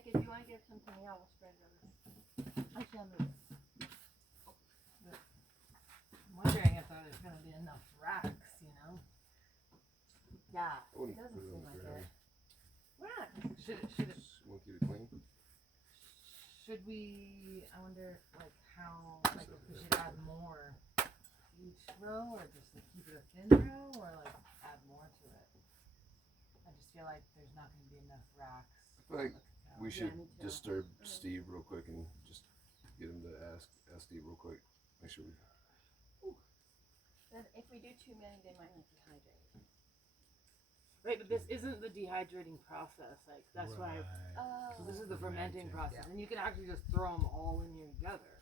Nick, if you want to get something else, spread it over. I shall move it. I'm wondering if there's going to be enough racks, you know? Yeah, I wouldn't it doesn't put it seem on the like ground. it. Why not? Just want you to clean. Should we, I wonder, like, how, like, if we should add more each row, or just keep it a thin row, or, like, add more to it? I just feel like there's not going to be enough racks. I feel like we should me too. disturb Steve real quick and just get him to ask Steve real quick. Make sure we. Then if we do too many, they might not dehydrate. Right, but this isn't the dehydrating process. Like, that's why. So this is the fermenting process, and you can actually just throw them all in here together.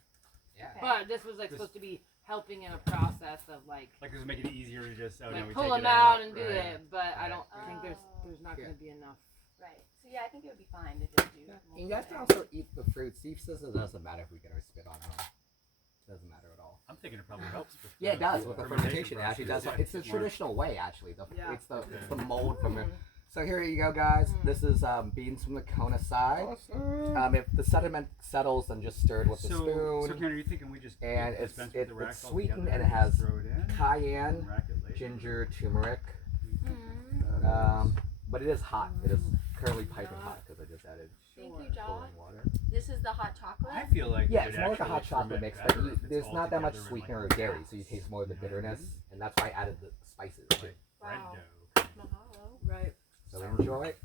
Yeah. Okay. But this was like supposed to be helping in a process of like just make it easier to just like we pull take them it out and do right. it. But I Right. don't think there's not going to be enough. Right. So yeah, I think it would be fine to just do. And you guys can also eat the fruit. Steve says it doesn't matter if we get our spit on it. It doesn't matter at all. I'm thinking it probably helps. With Yeah, it does the with the fermentation. It actually does. process. It's the traditional way, actually. Yeah. It's the mold from it. So here you go, guys. This is beans from the Kona side. Awesome. If the sediment settles, then just stir it with a So, spoon. Ken, are you thinking we just And dispense with the it's racks sweetened altogether and it has throw it in, cayenne, and rack it later? ginger, turmeric. Mm-hmm. But it is hot. It is currently piping hot because I just added Thank you, Josh. boiling water. This is the hot chocolate. I feel like Yeah, it it's more like a actually hot chocolate ferment mix, but better if it's there's all not that much together in, sweetener or like, dairy, so you taste more of the bitterness, and that's why I added the spices. like bread Wow. dough. Mahalo. Right. So enjoy it.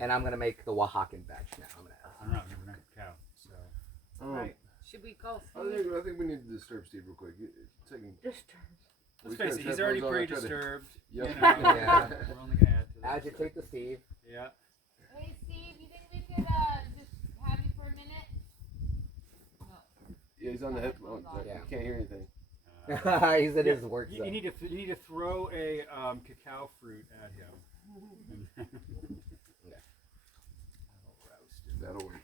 And I'm gonna make the Oaxacan batch now. I'm gonna I don't know. I've never done cacao, so Right. Should we call I think we need to disturb Steve real quick. Taking. Just let's face it. He's already pretty disturbed. Yep. You know, Yeah. we're only gonna add to this. agitate the Steve. Yeah. Hey Steve, you think we could just have you for a minute? Yeah, he's on the headphone. Yeah. You can't hear anything. He's at his work You zone. need to throw a cacao fruit at him. That'll work.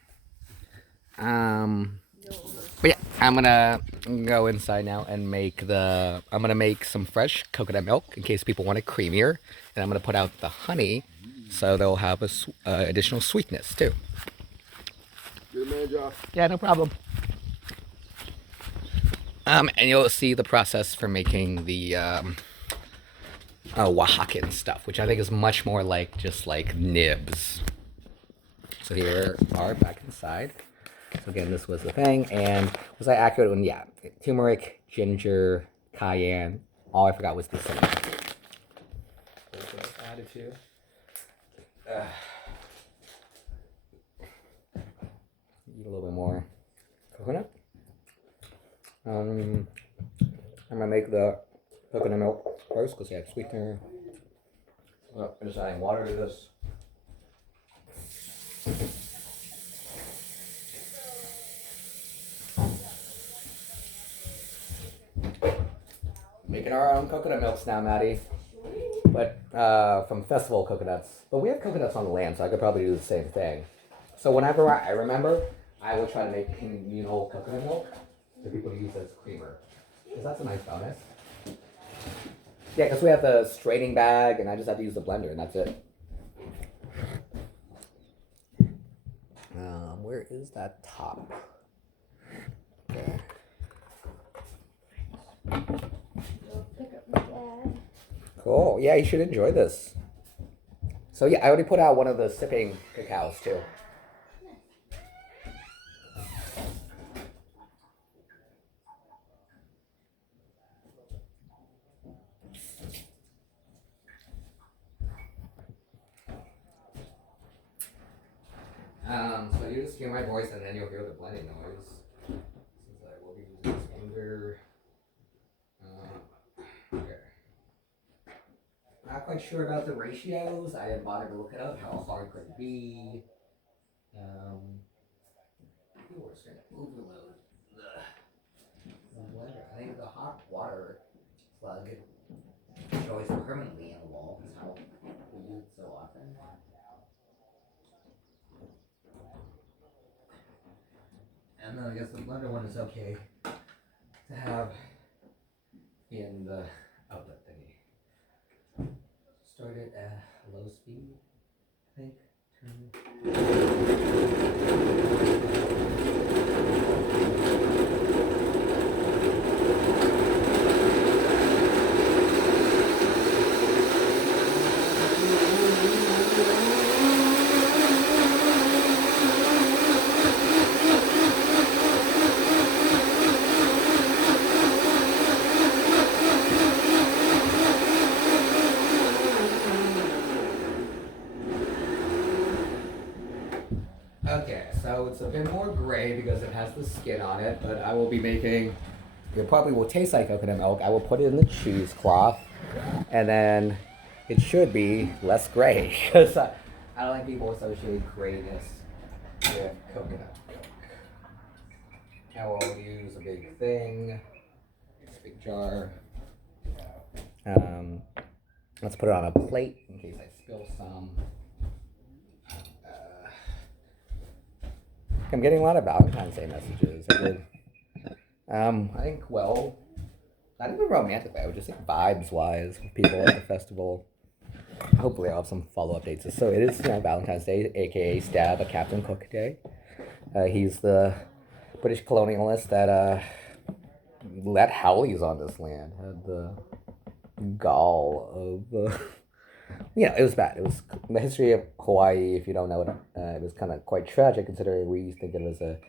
But yeah, I'm gonna go inside now and I'm gonna make some fresh coconut milk in case people want it creamier, and I'm gonna put out the honey, so they'll have additional sweetness too. Good man, Josh. Yeah, no problem. And you'll see the process for making the Oaxacan stuff, which I think is much more like just like nibs. So here are back inside. So again, this was the thing, and was I accurate when, yeah, turmeric, ginger, cayenne, all I forgot was the cinnamon. Added to. Eat a little bit more coconut. I'm gonna make the coconut milk first because I have sweetener. I'm just adding water to this. Making our own coconut milks now, Maddie. But from festival coconuts. But we have coconuts on the land, so I could probably do the same thing. So whenever I remember, I will try to make communal coconut milk for people to use as creamer. Because that's a nice bonus. Yeah, because we have the straining bag, and I just have to use the blender, and that's it. Where is that top? There. Cool. Yeah, you should enjoy this. So yeah, I already put out one of the sipping cacaos too. So you just hear my voice and then you'll hear the blending noise. Since I will be using this blender. Okay. Not quite sure about the ratios. I didn't bother to look it up. How hard could it be? We're just gonna overload the blender. I think the hot water plug should always permanently in the wall. That's how we use it so often. And then I guess the blender one is okay to have in the outlet thingy. Start it at low speed, I think. Okay, so it's a bit more gray because it has the skin on it, but I will be making, it probably will taste like coconut milk. I will put it in the cheesecloth, and then it should be less gray, because I don't think people associate grayness with coconut milk. I will use a big thing, this big jar. Let's put it on a plate in case I spill some. I'm getting a lot of Valentine's Day messages. I think, well, not even romantically, I would just think vibes-wise with people at the festival. Hopefully I'll have some follow-up dates. So it is, Valentine's Day, aka Stab a Captain Cook Day. He's the British colonialist that let Howleys on this land. Had the gall of... it was bad. It was the history of Hawaii. If you don't know it, it was kind of quite tragic considering we think it was a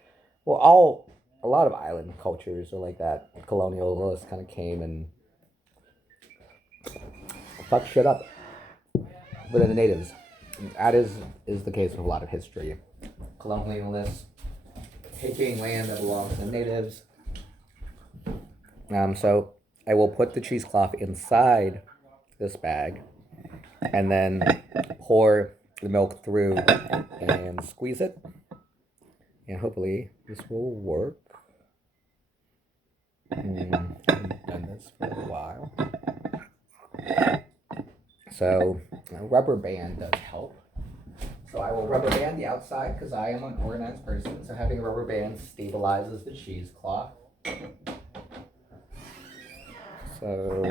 lot of island cultures are like that. Colonialists kind of came and fucked shit up with the natives. That is the case with a lot of history. Colonialists taking land that belongs to the natives. So I will put the cheesecloth inside this bag, and then pour the milk through and squeeze it. And hopefully this will work. I've done this for a while. So a rubber band does help. So I will rubber band the outside because I am an organized person. So having a rubber band stabilizes the cheesecloth. So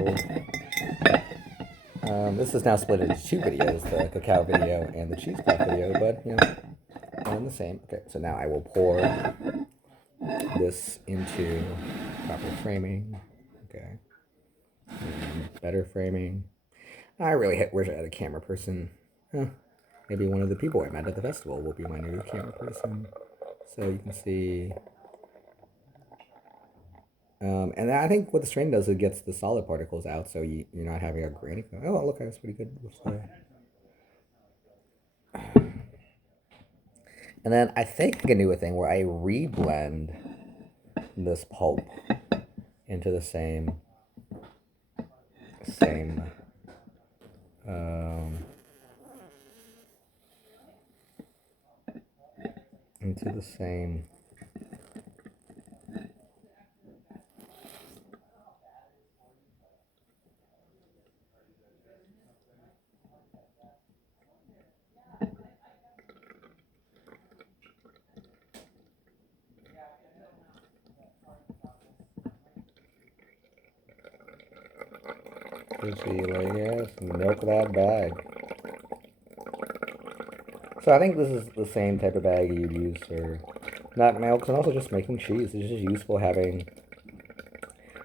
this is now split into two videos, the cacao video and the cheesecloth video, but one and the same. Okay, so now I will pour this into proper framing. Okay, better framing. I really wish I had a camera person. Maybe one of the people I met at the festival will be my new camera person. So you can see. And I think what the strain does, it gets the solid particles out, so you're not having a grainy. Oh, look, that's pretty good. And then I think I can do a thing where I reblend this pulp into the same into the same milk that bag. So I think this is the same type of bag you'd use for nut milks and also just making cheese. It's just useful having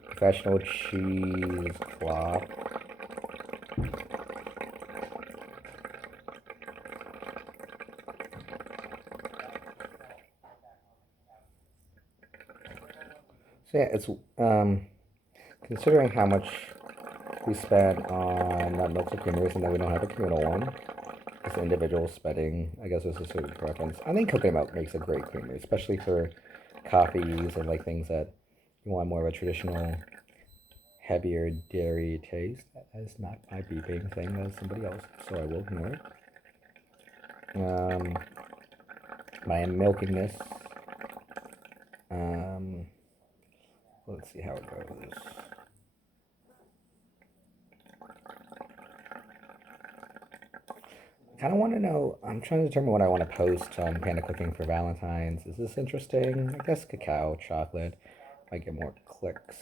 professional cheesecloth. So yeah, it's considering how much we spent on nut milks and creamers, and then we don't have a communal one. This individual spending, I guess, is a certain preference. I think coconut milk makes a great creamer, especially for coffees and like things that you want more of a traditional, heavier dairy taste. That is not my beeping thing. That is somebody else, so I will ignore it. I am milking this. Let's see how it goes. I kind of want to know, I'm trying to determine what I want to post on Panda Cooking for Valentine's. Is this interesting? I guess cacao, chocolate, might get more clicks.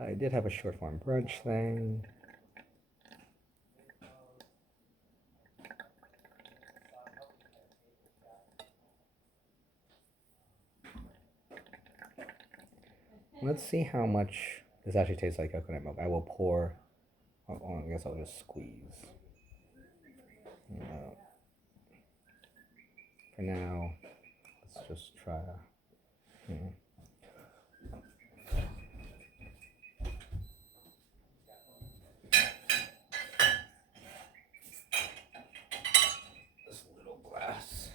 I did have a short form brunch thing. Let's see how much this actually tastes like coconut milk. I will pour. Oh, I guess I'll just squeeze. For now, let's just try. This little glass.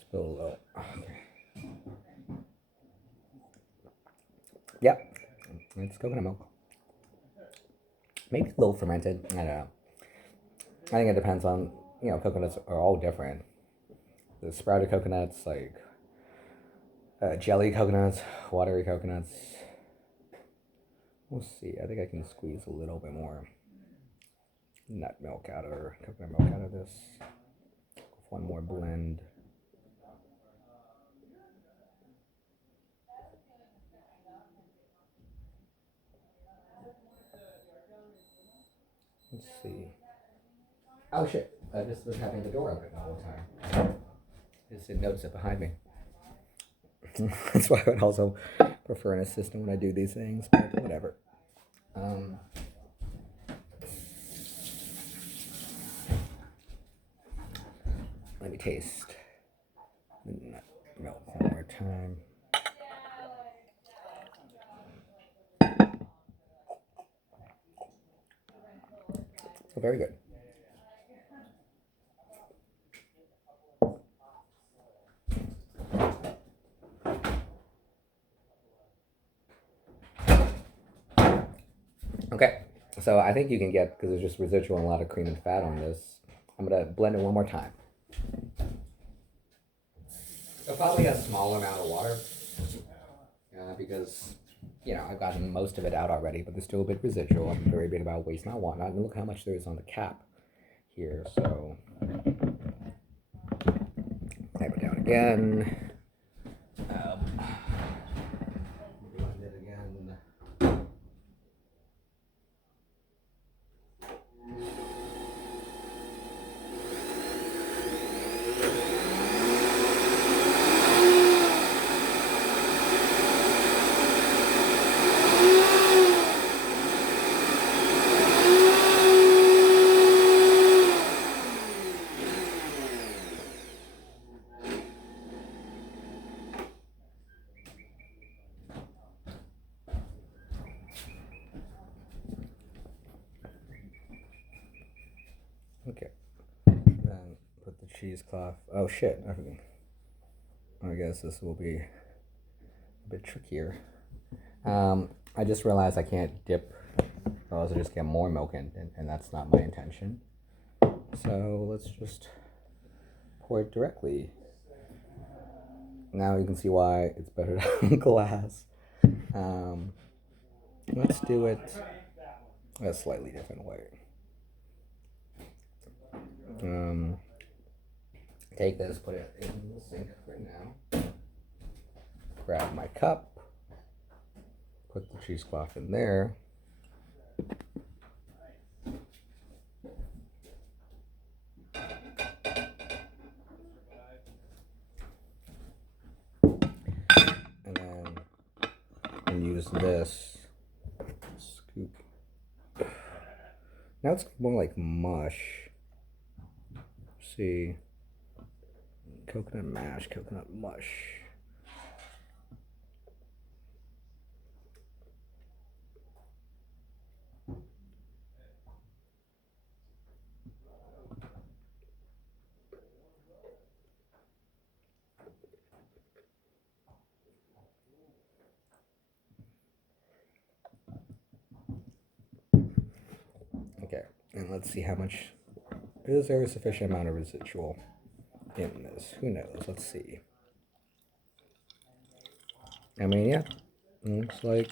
Spill a little. Yep, it's coconut milk. Maybe a little fermented. I don't know. I think it depends on, coconuts are all different. The sprouted coconuts, like jelly coconuts, watery coconuts. We'll see. I think I can squeeze a little bit more nut milk out or coconut milk out of this. One more blend. Let's see. Oh shit! I just was having the door open the whole time. I just didn't notice it behind me. That's why I would also prefer an assistant when I do these things, but whatever. Let me taste the nut milk one more time. Oh, very good. Okay, so I think you can get, because there's just residual and a lot of cream and fat on this, I'm going to blend it one more time. So probably a small amount of water, because, I've gotten most of it out already, but there's still a bit residual. I'm very big about waste not want. Now look how much there is on the cap here, so type it down again. Blend it again. Okay. Then put the cheesecloth. Oh shit! I guess this will be a bit trickier. I just realized I can't dip, or else I just get more milk in, and that's not my intention. So let's just pour it directly. Now you can see why it's better to have glass. Let's do it a slightly different way. Take this, put it in the sink right now. Grab my cup, put the cheesecloth in there. And then use this scoop. Now it's more like mush. See, coconut mash, coconut mush. Okay, and let's see how much. Is there a sufficient amount of residual in this? Who knows? Let's see. I mean, yeah, looks like.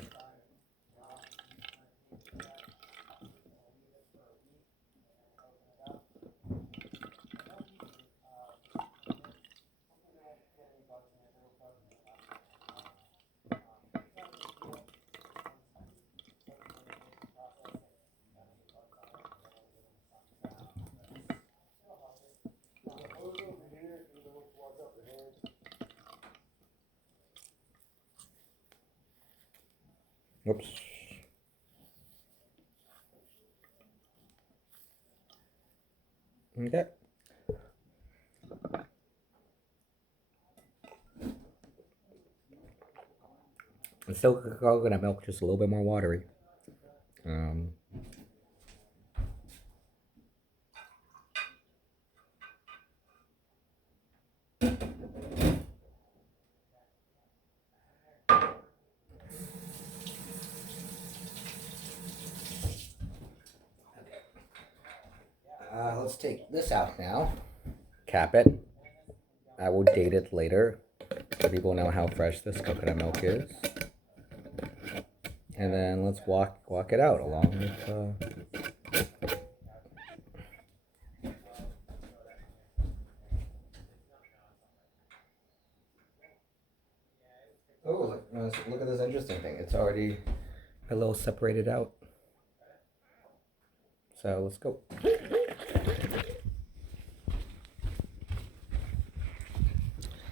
Whoops. Okay. It's still coconut milk, just a little bit more watery. Let's take this out now. Cap it. I will date it later so people know how fresh this coconut milk is. And then let's walk it out along with. Oh, look at this interesting thing. It's already a little separated out. So let's go.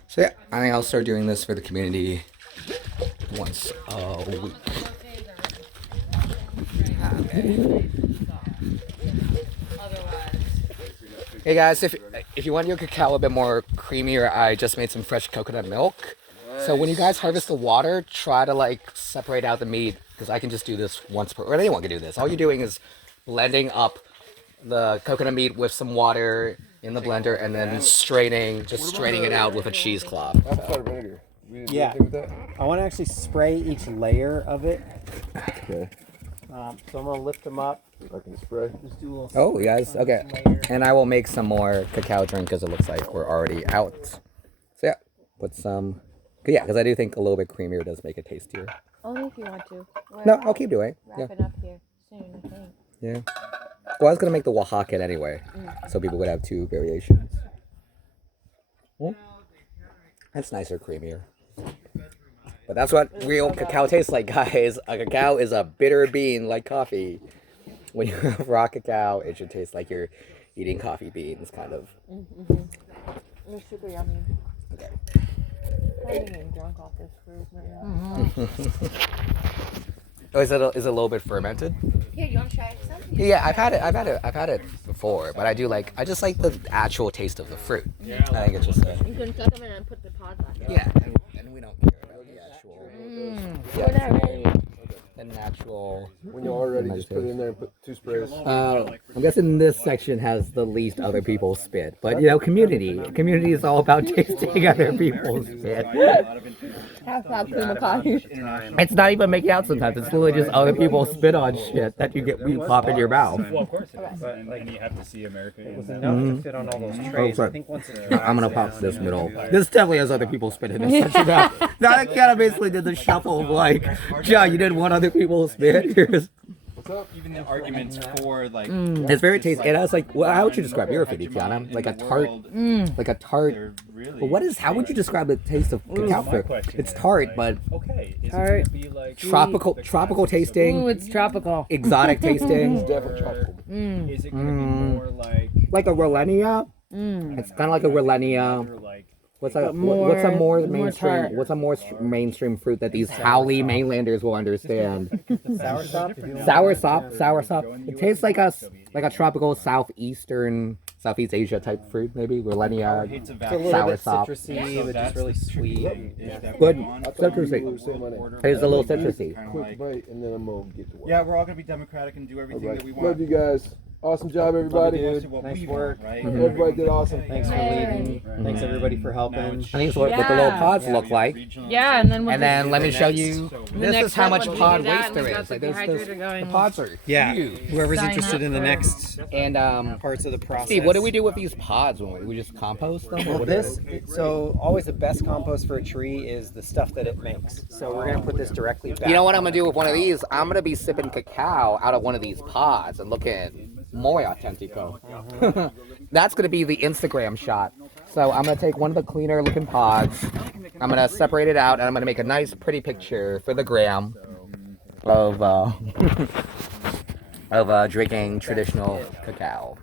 So yeah, I think I'll start doing this for the community once a week. Hey guys, if you want your cacao a bit more creamier, I just made some fresh coconut milk. So when you guys harvest the water, try to like separate out the meat, because I can just do this once per, or anyone can do this. All you're doing is blending up the coconut meat with some water in the blender and then straining it out with a cheesecloth. Apple vinegar. We didn't do Yeah. anything with that? I want to actually spray each layer of it. Okay. So I'm gonna lift them up. I can spray. Just do a little. Oh, you guys, okay. Layer. And I will make some more cacao drink because it looks like we're already out. So yeah, put some. Yeah, because I do think a little bit creamier does make it tastier. Only if you want to. No, I'll keep doing. Yeah. Wrap it up here soon, I think. Yeah. Well, I was gonna make the Oaxacan anyway, so people would have two variations. That's nicer, creamier. But that's what real cacao tastes like, guys. A cacao is a bitter bean like coffee. When you have raw cacao, it should taste like you're eating coffee beans, kind of. It's super yummy. Okay. I'm getting drunk off this fruit right now. Oh, is it a little bit fermented? Here, you want to try some? Yeah, I've had it before, but I just like the actual taste of the fruit. I think it's just You can cook them and then put the pods back in. yeah, and we don't care about the actual, We're not ready. the natural. When you're all ready, just put it in there and put 2 sprays. I'm guessing this section has the least other people's spit, but you know, community is all about tasting other people's spit. Half pop Kumukahi. It's not even making out sometimes. It's literally just other people's spit on shit that you pop in your mouth. Well, of course it is. And you have to see America in that. Enough to fit on all those trays. sorry. I think once it's I'm gonna pop this middle. This definitely has other people's spit in it. Now I kind of basically did the shuffle of like, John, you didn't want other people's spit. Here's Even the arguments for like it's very tasty. And I was like, well, how would you describe your food, Tiana? Like a tart, like a tart. But how would you describe the taste of cacao fruit? It's tart, but Okay. Is Tart. it gonna be like tropical tasting, Ooh, it's tropical. exotic tasting, Definitely tropical. Is it gonna be more like a Rolenia. It's kind of like a Rolenia. or like What's But a what's a more more mainstream? tart. What's a more mainstream fruit that these Howley mainlanders will understand? sour sop. Sour sop. It tastes like a tropical Southeast Asia type fruit, maybe Rolenia. it's a It's a little Sour bit sop. citrusy, but just really sweet. Good. Say Citrusy. my name. It's a little citrusy. Quick bite, and then I'm gonna get to work. yeah, we're all gonna be democratic and do All everything right. that we want. Love you guys. Awesome job, everybody. Nice work. Right? Everybody did awesome. Thanks for leading. Thanks everybody for helping. I think it's what the little pods look like. Yeah, and then And then let me show you. This next is how step much would be pod do that, waste and there we is. got Like the there's dehydrator going. the pods are Yeah. huge. Whoever's Sign interested up in the for- next And parts of the process. Steve, what do we do with these pods when we just compost them? or Well, what so always the best compost for a tree is the stuff that it makes. So we're gonna put this directly back. You know what I'm gonna do with one of these? I'm gonna be sipping cacao out of one of these pods and looking muy authentico. That's gonna be the Instagram shot. So I'm gonna take one of the cleaner looking pods. I'm gonna separate it out and I'm gonna make a nice pretty picture for the gram of drinking traditional cacao.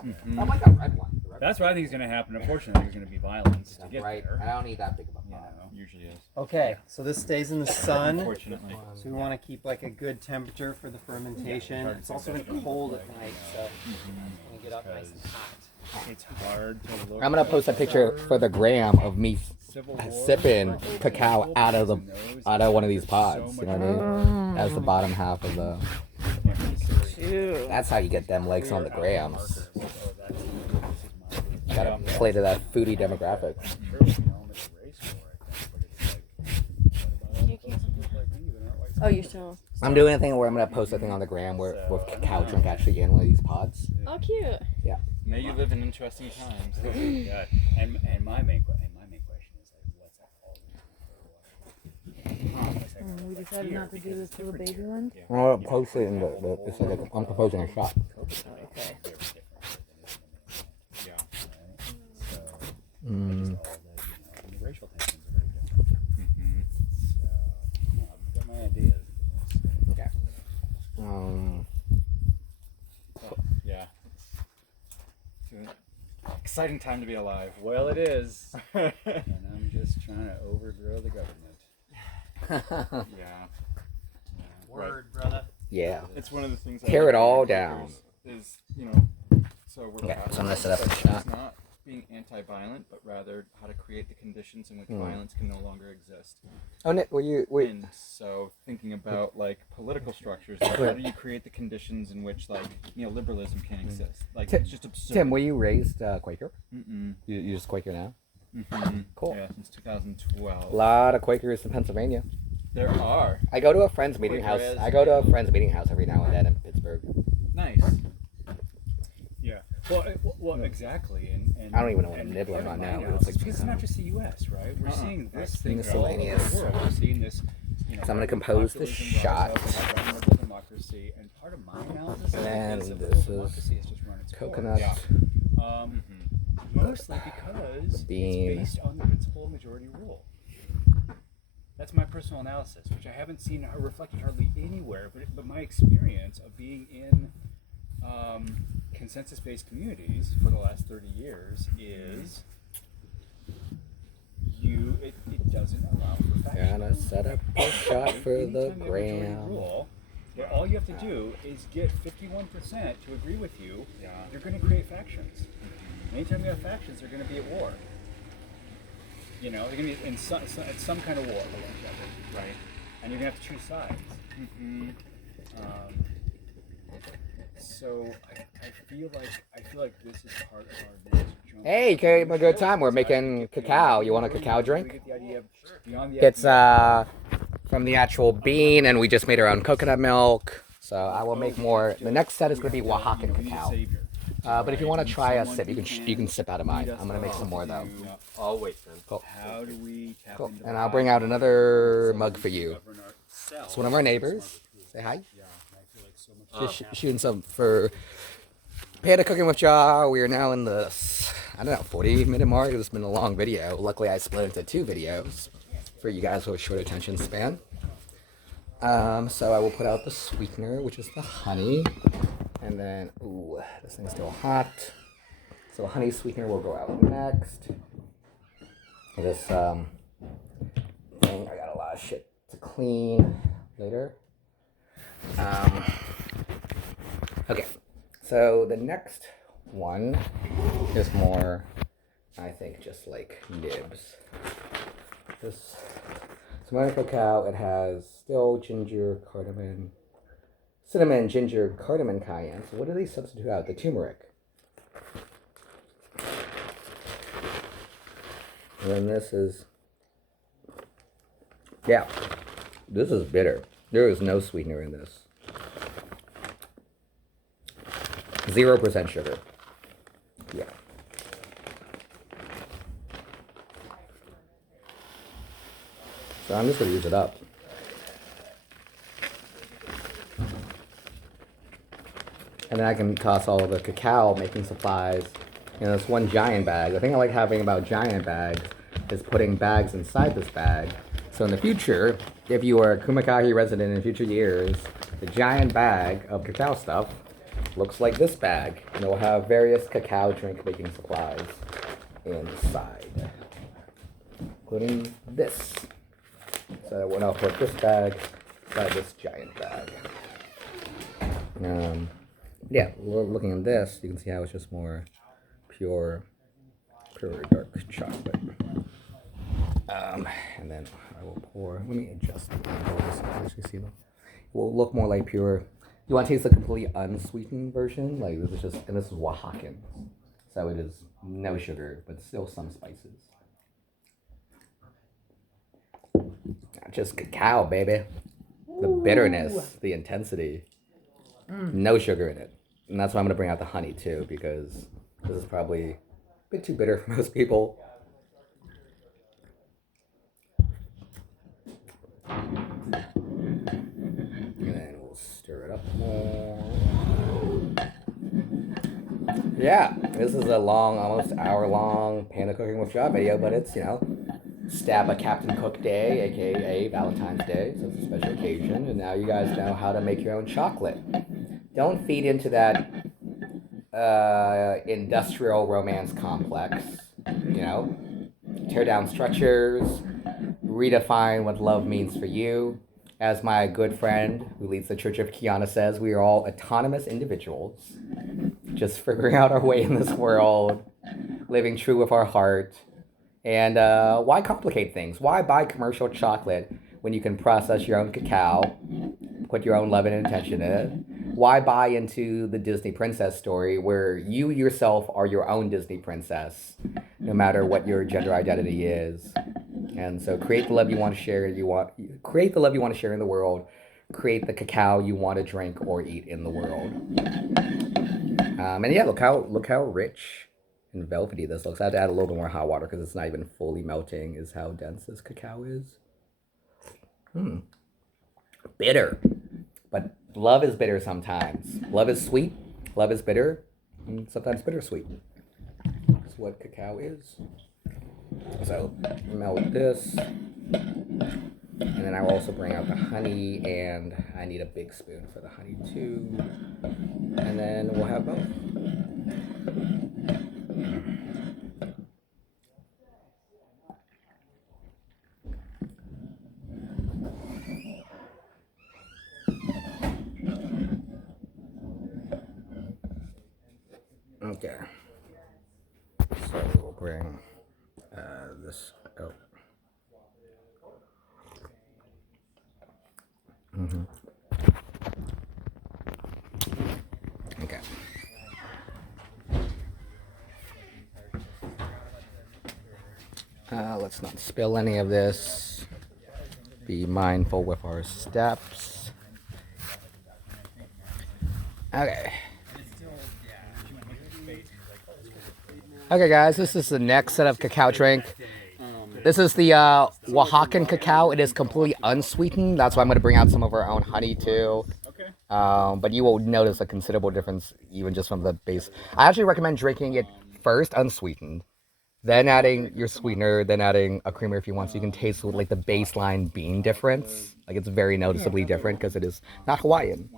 I like a red one. The red That's what I think is going to happen. Unfortunately, there's going to be violence to one. get Right. there. I don't need that big of a You pot. know, usually is. Okay, so this stays in the sun. Unfortunately. So we want to keep like a good temperature for the fermentation. It's also been cold at night, so when we get up nice and hot. It's hard to look. I'm gonna post a picture for the gram of me Civil War, sipping cacao out of one of these So pods. You know much what I mean? As the bottom half of the. Ew. That's how you get them legs on the grams. Oh, Gotta play to that foodie demographic. Oh, you're still. I'm doing a thing where I'm gonna post a thing on the gram where with cacao drink actually in one of these pods. Oh, cute. May you live in interesting times. Yeah, and my main question is like, what's that called? We decided not to do this little baby one. I'm gonna post it in the it's like I'm proposing a shot. Okay. Yeah. Mm. The racial tensions are very different. So, I've got my ideas. Okay. Yeah. Exciting time to be alive. Well, it is. And I'm just trying to overthrow the government. Yeah. Word, brother. Yeah. It's one of the things. Tear it all down. Is so we're. Okay, so I'm gonna set up a it's shot. not being anti-violent, but rather how to create the conditions in which violence can no longer exist. Oh, Nick, wait. And so thinking about like political structures, like, how do you create the conditions in which like neoliberalism can exist? Like it's just absurd. Tim, were you raised Quaker? Mm-mm. You just Quaker now? Mm-hmm. Cool. Yeah, since 2012. A lot of Quakers in Pennsylvania. There are. I go to a friend's meeting house. Quaker is- I go to a friend's meeting house every now and then in Pittsburgh. Nice. Yeah. Well, exactly. And I don't even know what and I'm nibbling part on of now, my but it's like analysis, because it's not just the U.S., right? We're seeing this thing all over Miscellaneous. the world. We're seeing this. So I'm gonna compose the shot. Democracy, and part of my analysis And is that this democracy has just run its Coconut. course. Mostly because Bean. it's based on the principle of majority rule. That's my personal analysis, which I haven't seen reflected hardly anywhere. But my experience of being in consensus-based communities for the last 30 years is it doesn't allow for factions. Gonna set up a shot for the Anytime you have a majority gram. rule, that all you have to do is get 51% to agree with you. You're going to create factions. Anytime you have factions, they're going to be at war. They're going to be in some kind of war with each other, right? And you're going to have to choose sides. So I feel like this is part of our next jump. Hey, came a good time. We're making cacao. You want a cacao drink? We get the idea of beyond the It's from the actual bean, and we just made our own coconut milk. So I will make more. The next set is going to be Oaxacan cacao. But if you want to try a sip, you can sip out of mine. I'm gonna make some more though. I'll wait then. Cool. How do we tap Cool. into And the I'll bring out another mug for you. govern ourselves? It's one of our neighbors. Say hi. Yeah, I feel like so much. Just shooting some for Panda Cooking with Jar. We are now in the 40-minute mark. It's been a long video. Luckily, I split into 2 videos for you guys with a short attention span. So I will put out the sweetener, which is the honey. And then, ooh, this thing's still hot. So honey sweetener will go out next. This thing, I got a lot of shit to clean later. Okay, so the next one is more, I think, just like nibs. This Samara cacao, it has still ginger, cardamom, cinnamon, ginger, cardamom, cayenne. So what do they substitute out? The turmeric. And then this is, yeah, this is bitter. There is no sweetener in this. 0% sugar. Yeah. So I'm just gonna use it up. And then I can toss all of the cacao making supplies in this one giant bag. The thing I like having about giant bags is putting bags inside this bag. So in the future, if you are a Kumukahi resident in future years, the giant bag of cacao stuff looks like this bag. And it will have various cacao drink making supplies inside, including this. So when I'll put this bag inside this giant bag. Yeah, looking at this, you can see how it's just more pure dark chocolate. And then I will pour. Let me adjust the angle so you can actually see them. It will look more like pure. You want to taste the completely unsweetened version? Like this is just, and this is Oaxacan, so it is no sugar, but still some spices. Not just cacao, baby. The bitterness, the intensity. No sugar in it. And that's why I'm going to bring out the honey too, because this is probably a bit too bitter for most people. And then we'll stir it up more. Yeah, this is a long, almost hour-long Panda Cooking with Job video, but it's, you know, Stab a Captain Cook Day, aka Valentine's Day, so it's a special occasion, and now you guys know how to make your own chocolate. Don't feed into that industrial romance complex, you know? Tear down structures, redefine what love means for you. As my good friend who leads the Church of Kiana says, we are all autonomous individuals, just figuring out our way in this world, living true with our heart. And why complicate things? Why buy commercial chocolate when you can process your own cacao, put your own love and intention in it? Why buy into the Disney princess story where you yourself are your own Disney princess, no matter what your gender identity is? And so create the love you want to share. Create the love you want to share in the world. Create the cacao you want to drink or eat in the world. And yeah, look how rich and velvety this looks. I had to add a little bit more hot water because it's not even fully melting. Is how dense this cacao is. Bitter, but love is bitter sometimes. Love is sweet. Love is bitter, and sometimes bittersweet. That's what cacao is. So melt this, and then I will also bring out the honey, and I need a big spoon for the honey too. And then we'll have both. Okay. So we'll bring this out. Okay. Let's not spill any of this. Be mindful with our steps. Okay. Okay, guys, this is the next set of cacao drink. This is the Oaxacan cacao. It is completely unsweetened. That's why I'm going to bring out some of our own honey, too. Okay. But you will notice a considerable difference, even just from the base. I actually recommend drinking it first unsweetened, then adding your sweetener, then adding a creamer if you want, so you can taste like the baseline bean difference. Like, it's very noticeably different because it is not Hawaiian.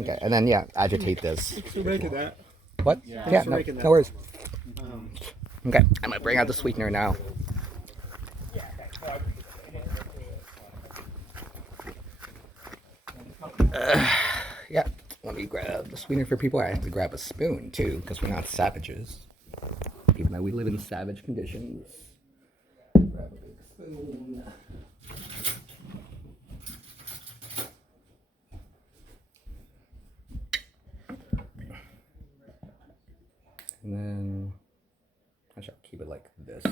Okay, and then, yeah, agitate this. What? Yeah, no worries. Okay, I'm gonna bring out the sweetener now. Yeah, let me grab the sweetener for people. I have to grab a spoon too, because we're not savages. Even though we live in savage conditions. Grab a big spoon. And then I shall keep it like this, so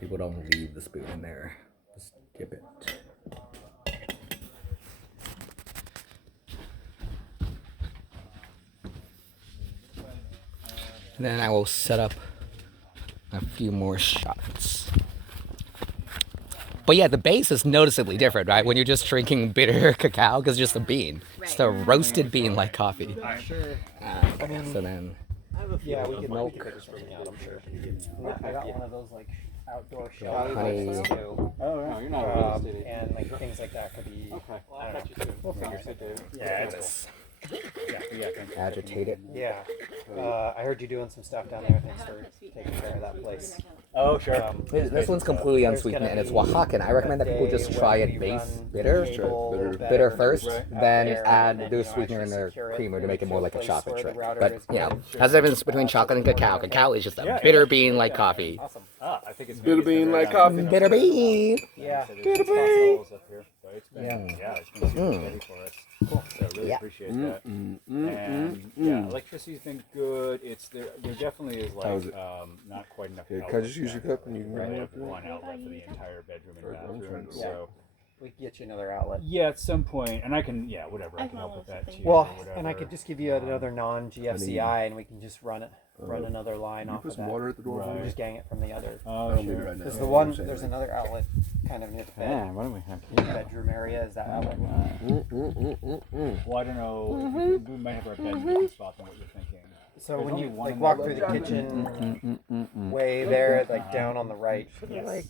people don't leave the spoon in there. Just dip it. And then I will set up a few more shots. But yeah, the base is noticeably different, right? When you're just drinking bitter cacao, because it's just a bean. It's a roasted bean like coffee. Sure. Okay, so then... Yeah, we can milk. take this from me out, I'm sure. I got one of those like outdoor honey. shelves too. Oh, right. No, you're not really And like things like that could be. Okay. I don't know. We'll figure it out. Yeah, it's. Yeah. Yeah, thank you. Agitate it. Yeah. I heard you doing some stuff down there. Thanks for taking care of that place. Oh, sure. This one's completely unsweetened and it's Oaxacan. I recommend that people just try it base bitter. Bitter first, then add their sweetener in their creamer to make it more like a chocolate trick. But, you know, that's the difference between chocolate and cacao. Cacao is just a bitter bean like coffee. Awesome. I think it's Bitter bean like coffee. Bitter bean. Yeah. Bitter bean. It's been, Yeah. it's been super steady for us. Cool. So I really appreciate that. And yeah, electricity's been good. It's there definitely is like not quite enough. Can I just use your cup and you can Right, run they it have up there? one outlet for the entire bedroom and bathroom. Yeah. So We can get you another outlet. yeah, at some point, and I can whatever I can help with that too. Well, or and I whatever. could just give you another non-GFCI, and we can just run another line Can you off put of some that. water at the door for me? Just gang it from the other. Oh, Maybe sure. right now. Because the one, there's another outlet kind of near the bed. Why don't we have Bedroom area is that outlet. Well, I don't know. We might have our bed in a different spot than what you're thinking. So There's when only you one like walk outlet. through the kitchen way there, like down on the right,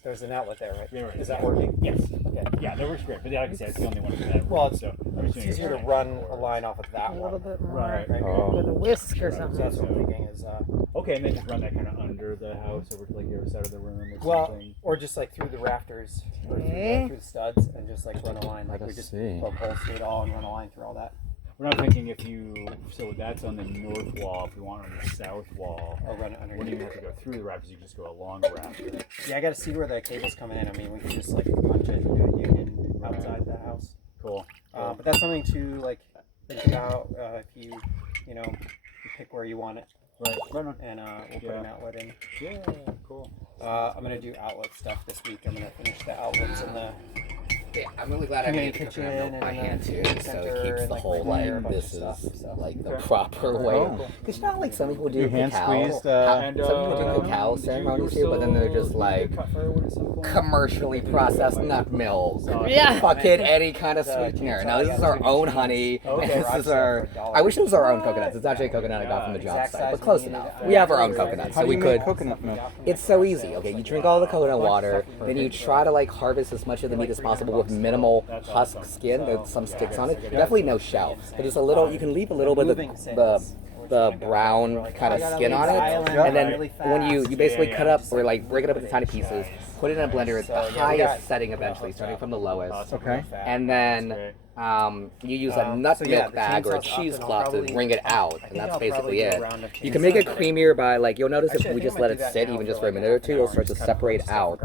there's an outlet there, right? Yeah, right. Is that working? Yes. Okay. Yeah, that works great. But like I said, it's the only one in that room. Well, it's- so It's easier to run a line off of that A one. little bit more Right. with a whisk or So something. that's what I'm thinking is, Okay, and then just run that kind of under the house over to like the other side of the room or well, something. or just like through the rafters, or Okay. through the studs, and just like run a line. Like we Let us just see. poke holes through it all and run a line through all that. We're not thinking if you, so that's on the north wall. If you want it on the south wall, I'll run it wouldn't underneath. even have to go through the rafters. You can just go along the rafters. Yeah, I got to see where the cable's coming in. I mean, we can just like punch it and do a union outside the house. Cool. But that's something to like think about if you pick where you want it, Right. Right on. and we'll put Yeah. an outlet in. Yeah. Cool. I'm gonna do outlet stuff this week. I'm gonna finish the outlets in the Yeah, I'm really glad I made the kitchen coconut milk by and hand then too, the so center it keeps and, the like, whole right there, a like bunch of this is stuff, so. like the Okay. proper way. Oh. Because you know, like some people do You hand cacao, squeezed, And, some people do cacao ceremonies too, but then they're just like commercially processed nut milk, Yeah. fucking any kind of sweetener. Now this is our own honey, and this is our. I wish it was our own coconuts. It's actually a coconut I got from the job site, but close enough. We have our own coconuts, How so do we you could. make coconut milk? It's so easy. Okay, you drink all the coconut water, then you try to like harvest as much of the meat as possible with minimal husk skin. There's some sticks on it. Definitely no shell, but just a little. You can leave a little bit of the brown kind of skin on it, and then when you basically cut up or like break it up into tiny pieces, put it in a blender at the highest setting eventually, starting from the lowest, Okay. and then you use a nut milk bag or a cheesecloth to wring it out, and that's basically it. You can make it creamier by like, you'll notice if we just let it sit even just for a minute or two, it'll start to separate out.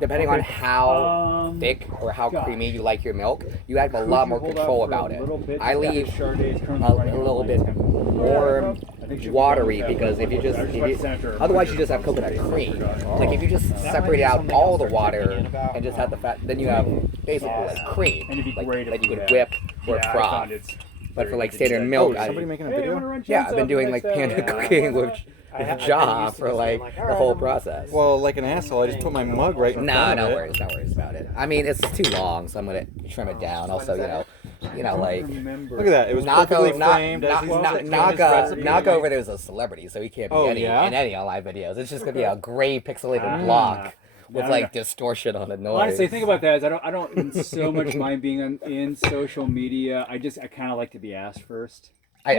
Depending on how thick or how creamy you like your milk, you have a lot more control about it. I leave a little bit more watery because otherwise you just have coconut cream. Like if you just separate out all the water and just have the fat, then you have basically like cream, And it'd be like great if that you we could had- whip or Yeah, I froth. found it's But for very like good standard to milk, get. Somebody making a Hey, video? wanna run yeah, I've chance been up doing next, like panda cooking with Ja for like the whole process. Well, like an asshole, I just put my mug right in No, front of no it. worries, no worries about it. I mean, it's too long, so I'm gonna trim it down. Also, like Look at that. It was Naco, perfectly framed. as he said, his recipe. Naco over there is a celebrity, so he can't be Oh, in yeah? any online videos. It's just gonna be a gray pixelated block with like distortion on the noise. Honestly, think about that. Is I don't so much mind being in social media. I kind of like to be asked first. I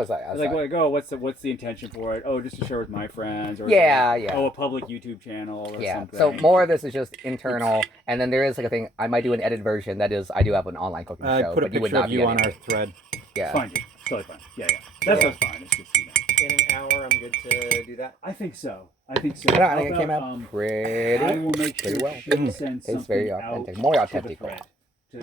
was like, What's the intention for it? Oh, just to share with my friends. Or Yeah, like, yeah. Oh, a public YouTube channel or yeah. something. So more of this is just internal, and then there is like a thing. I might do an edited version. That is, I do have an online cooking show, Put a but you would picture not of be you on anywhere. our thread. Yeah. Fine, dude. Totally fine. Yeah. That's fine. It's just, In an hour, I'm good to do that. I think so. I think it came out I pretty. will make sure pretty well. she sends It's very something authentic, out more to the authentic. thread to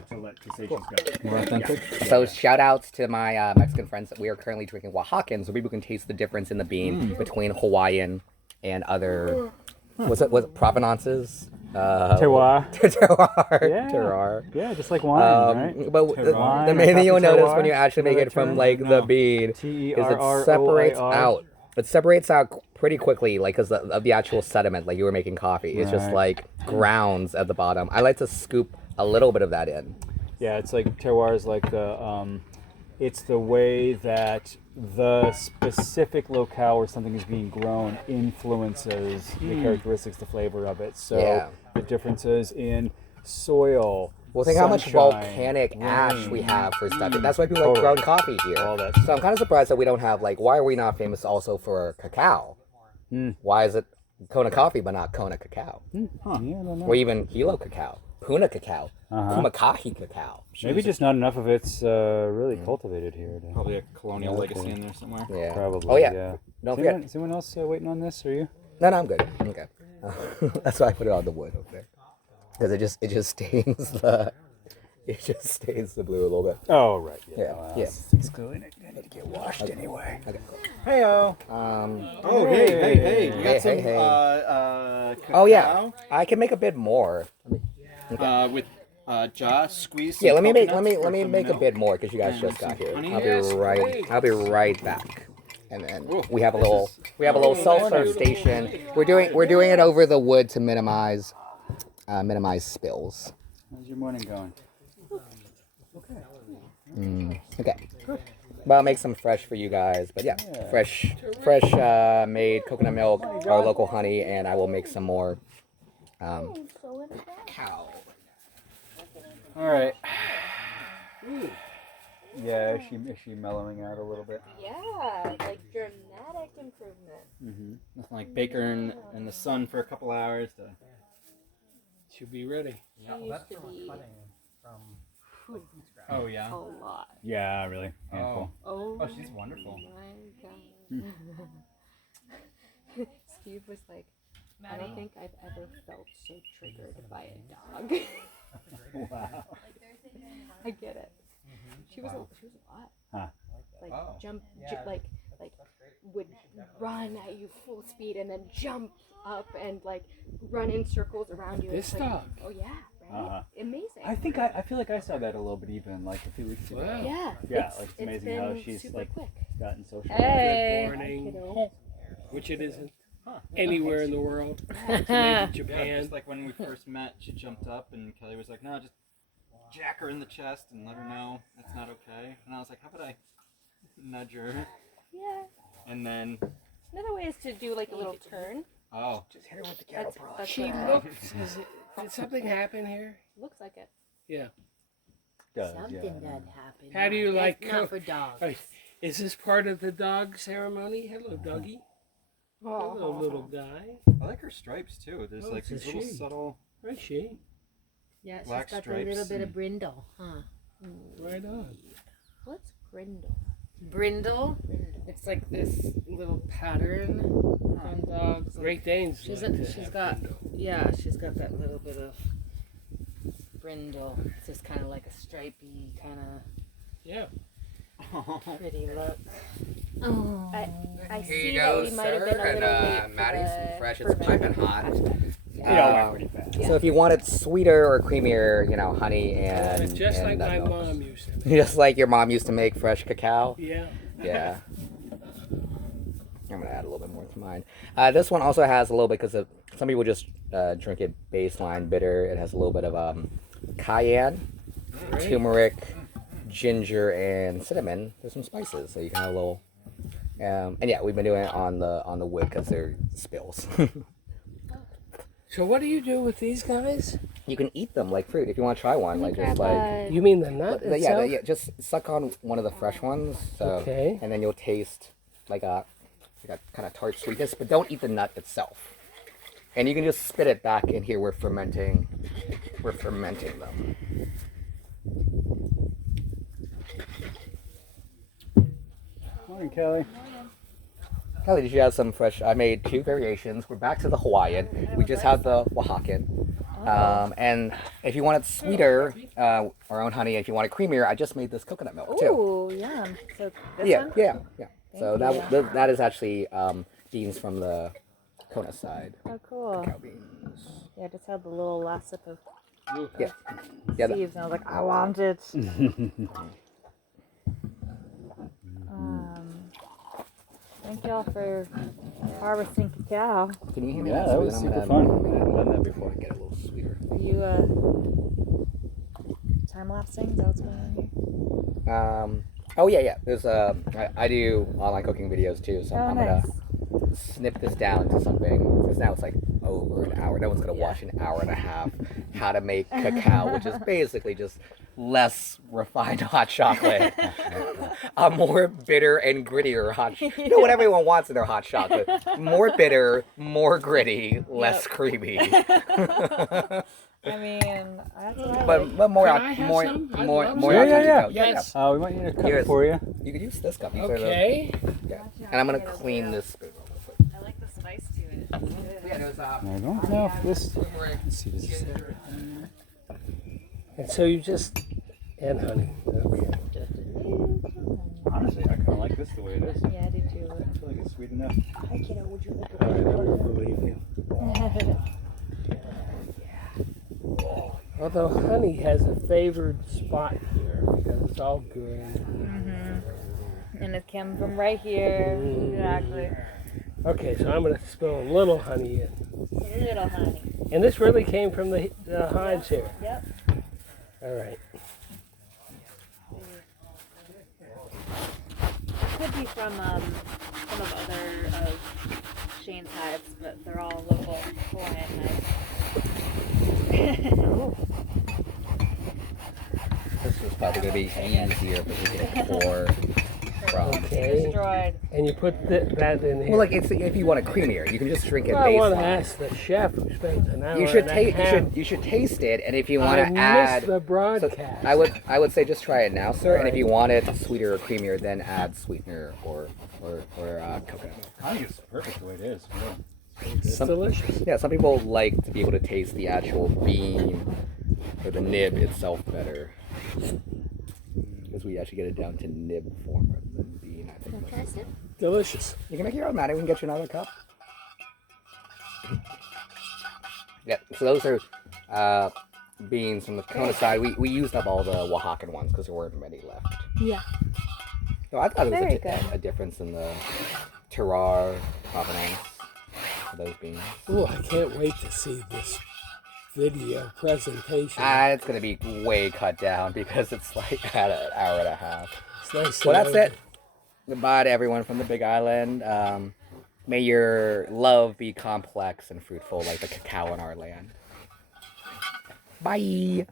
say she's got it. More authentic. So shout outs to my Mexican friends. We are currently drinking Oaxacan, so people can taste the difference in the bean between Hawaiian and other. Was it provenances? Terroir. Terroir. Yeah. Terroir. Yeah, just like wine, right? But Terroir. the main thing you'll notice Terroir? when you actually make it from like the bean is it separates out. It separates out pretty quickly, like because of the actual sediment, like you were making coffee. It's just like grounds at the bottom. I like to scoop a little bit of that in. Yeah, it's like terroir is like the it's the way that the specific locale where something is being grown influences the characteristics, the flavor of it. So the differences in soil, Well, think how much sunshine, volcanic ash rain. we have for stuff. That's why people like Totally. growing coffee here. All that So I'm kind of surprised that we don't have, like, why are we not famous also for cacao? Why is it Kona coffee but not Kona cacao? Yeah, I don't know. Or even Hilo cacao, Puna cacao, Kumukahi cacao. Maybe just not enough of it's really cultivated here. To... Probably a colonial legacy in there somewhere. Yeah. Probably. Oh, yeah. Don't forget. Is anyone else waiting on this? Or you? No, I'm good. I'm okay. That's why I put it on the wood over there. Because it just stains the blue a little bit. Oh, right. Yeah. It's going to need to get washed anyway. Okay. Hey-o. Oh, hey. You got some cacao Oh yeah, I can make a bit more. with jaw squeezed. Yeah, let me make a bit. bit more because you guys just got here. honey. I'll be right back. And then we have a little self-serve station. We're doing it over the wood to minimize spills. How's your morning going? Okay. But I'll make some fresh for you guys. But yeah, fresh made coconut milk, our local honey, and I will make some more cacao. All right. Yeah, is she mellowing out a little bit? Yeah, like dramatic improvement. Nothing like baker in the sun for a couple hours to. Should be ready. She used to be Oh yeah. a lot. Yeah, really. Handful. Oh, she's wonderful. my God. Steve was like, I don't think I've ever felt so triggered by a dog. Wow. I get it. She was a lot. Huh. Like like would run at you full speed and then jump up and like run in circles around you. This It's like, dog? oh yeah, right? Amazing. I feel like I saw that a little bit even like a few weeks ago. Wow. Yeah. Yeah, like it's amazing how been she's super like quick. gotten social. Hey. Good morning. Kiddo. Which it isn't anywhere in the world. It's made in Japan. Just like when we first met, she jumped up and Kelly was like, "No, just jack her in the chest and let her know that's not okay." And I was like, "How about I nudge her?" Yeah. And then, Another way is to do like a little turn. oh, Just hit her with the cattle prod. That's She looks. Did something happen here? looks like it. Yeah. Does, Something yeah. did happen. How do you like It's not for dogs. Right. Is this part of the dog ceremony? Hello, doggy. Hello, little guy. I like her stripes too. There's Oh, like it's a these little shade. subtle. Right, she. Yeah, she's Black got a little stripes bit of and- brindle, huh? Right on. What's grindle? Brindle? It's like this little pattern on dogs. Great Danes. She's like to she's have got brindle. she's got that little bit of brindle. It's just kind of like a stripy kind Yeah. of pretty look. Oh. I Here see you go, that we might have been sir, a and little late for Maddie, the some fresh. It's fermentation. piping hot. Yeah, pretty fast. So if you wanted sweeter or creamier, honey and Just and like my milk. mom used to. Just like your mom used to make fresh cacao. Yeah. Yeah. I'm gonna add a little bit more to mine. This one also has a little bit because some people just drink it baseline bitter. It has a little bit of cayenne, turmeric, ginger, and cinnamon. There's some spices, so you can have a little. And yeah, we've been doing it on the wood because they're spills. So what do you do with these guys? You can eat them like fruit if you want to try one. Like just like You mean the nut itself? yeah, just suck on one of the fresh ones. So, Okay. and then you'll taste like a kind of tart sweetness, but don't eat the nut itself. And you can just spit it back in here. We're fermenting them. Morning, Kelly. Kelly, did you have some fresh? I made two variations. We're back to the Hawaiian. We just had the Oaxacan. And if you want it sweeter, our own honey. If you want it creamier, I just made this coconut milk too. Ooh, yum. So this Yeah, one? yeah, yeah. So Thank that is actually beans from the Kona side. Oh, cool. Cacao beans. Yeah, I just had the little last sip of Yeah, yeah. Steve's, and I was like, I want it. Thank y'all for harvesting cacao. Can you hear me? Yeah, that that sweet? was I'm super gonna- fun. I'm gonna I hadn't done that before. Get a little sweeter. Are you time lapsing? Is that what's going on here? Oh yeah. There's I do online cooking videos too, so Oh, I'm nice. gonna snip this down to something because now it's like over an hour. No one's gonna watch an hour and a half how to make cacao, which is basically just less refined hot chocolate, a more bitter and grittier hot. You know what everyone wants in their hot chocolate: more bitter, more gritty, less creamy. I mean, that's what I But like. but more Can I have more some? I'd more love more some. cacao. Yes. We might need a cup Here's- for you. You could use this cup. These are the- Okay. yeah. And I'm gonna clean this spoon real quick. I like the spice to it. It's good. Yeah, there's I don't know if this. Let's see. Does this And so you just and honey. Okay. Honestly, I kind of like this the way it is. Yeah, I do too. I feel like it's sweet enough. Hi, kiddo. Would you like All right, I will believe you. Although honey has a favored spot here because it's all good. And it came from right here. Exactly. Okay, so I'm gonna spill a little honey in, A little honey. and this really came from the hives here. Yep. All right. Could be from some of other of Shane's hives, but they're all local Hawaiian hives. This is probably gonna be easier if we get a core from. Okay. Destroyed. And you put that in here. Well, like it's if you want it creamier, you can just shrink it Well, I want to baseline. ask the chef who spends an hour You should and a taste. half. You should taste it, and if you want I to missed add, the so broadcast. I would say just try it now, sir. And if you want it sweeter or creamier, then add sweetener or coconut. I think it's perfect the way it is. Yeah. It's delicious. Yeah, some people like to be able to taste the actual bean or the nib itself better, because we actually get it down to nib form rather than bean. I think. Delicious. You can make your own, Maddie. We can get you another cup. Yeah, so those are beans from the Kona side. We used up all the Oaxacan ones because there weren't many left. Yeah. So I thought it was Very a good. a difference in the terroir provenance of those beans. Oh, I can't wait to see this video presentation. It's going to be way cut down because it's like at an hour and a half. It's nice to Well, that's know it. Goodbye to everyone from the Big Island. May your love be complex and fruitful like the cacao in our land. Bye.